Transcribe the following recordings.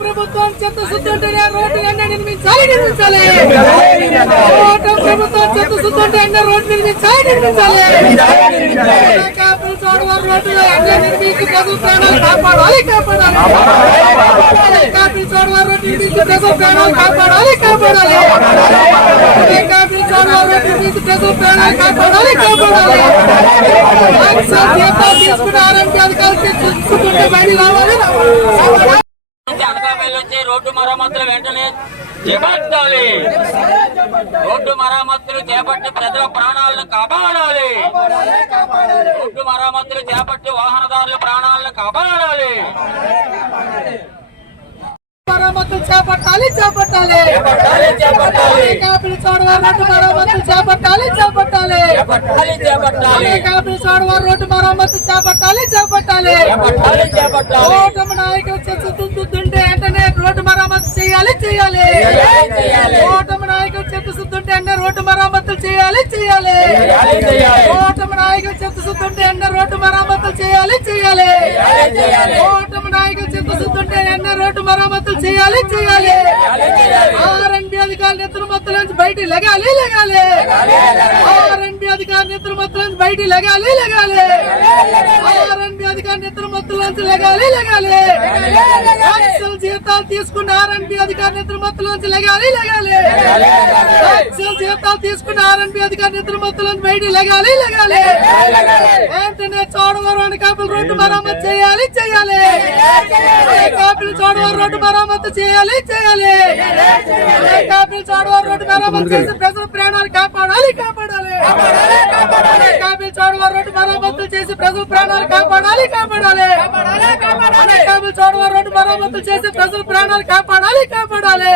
ప్రభుత్వం చిత్తశుద్ధి రోడ్డు నిర్మించాలి. ప్రభుత్వం చిత్తశుద్ధి రోడ్డు నిర్మించాలి. రోడ్డు నిర్మించి ప్రజల ప్రాణాలు కాపాడాలి. రోడ్డు నిర్మించి ప్రజల ప్రాణాలు కాపాడాలి. రోడ్డు నిర్మించి ప్రజల ప్రాణాలు కాపాడాలి. తీసుకున్న ఆరోగ్య అధికారులు చూసుకుంటే బయట రావాలి. అనకాపల్లి వచ్చే రోడ్డు మరమ్మతులు వెంటనే చేపట్టాలి. రోడ్డు మరమ్మతులు చేపట్టి ప్రజల ప్రాణాలను కాపాడాలి. రోడ్డు మరమ్మతులు చేపట్టి వాహనదారుల ప్రాణాలను కాపాడాలి. మరమ్మతులు చేపట్టాలి. కాపులు చోడవారు రోడ్డు మరమ్మతులు చేపట్టాలి. కాపులు చోడవారు రోడ్డు మరమ్మతులు చేపట్టాలి. ఓటమి నాయకులు చిత్తశుద్ధి వెంటనే రోడ్డు మరమ్మతు చేయాలి. ఓటమి నాయకులు చిత్తశుద్ధి వెంటనే రోడ్డు మరమ్మతులు చేయాలి. ఓటమి నాయకులు చిత్తశుద్ధి వెంటనే రోడ్డు మరమ్మతులు చేయాలి. ఓటమి నాయకులు చిత్తశుద్ధి వెంటనే రోడ్డు మరమ్మతులు చేయాలి. ఆర్ఎండ్బి అధికారులు నిద్ర మొత్తం నుంచి బయటికి లెగాలి. ఆర్ఎండ్బి అధికారులు నిద్ర మొత్తం నుంచి బయటికి లెగాలి. ఆర్ఎండ్బి అధికారులు నిద్ర మొత్తం నుంచి లెగాలి. లక్షల జీతాలు తీసుకున్న ఆర్ఎండ్బి అధికారులు నిద్ర మొత్తం నుంచి లెగాలి. లక్షల జీతాలు తీసుకున్న ఆర్ఎండ్బి అధికారులు నిద్ర మొత్తం నుంచి బయటికి లెగాలి. వెంటనే చోడవరం అనకాపల్లి రోడ్డు మరమ్మతు చేయాలి. కాపులు చోడవరం రోడ్డు మరమ్మతు చేయాలి. కాపులు చోడవరం రోడ్డు మరమ్మతు చేసి ప్రజల ప్రాణాలు కాపాడాలి. కాపులు చోడవరం రోడ్డు మరమ్మతులు చేసి ప్రజల ప్రాణాలు కాపాడాలి. కాపులు చోడవరం రోడ్డు మరమ్మతులు చేసి ప్రజల ప్రాణాలు కాపాడాలి.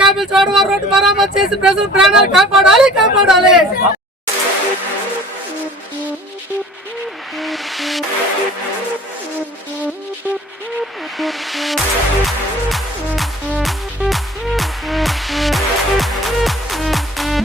కాపులు చోడవరం రోడ్డు మరమ్మతు చేసి ప్రజల ప్రాణాలు కాపాడాలి.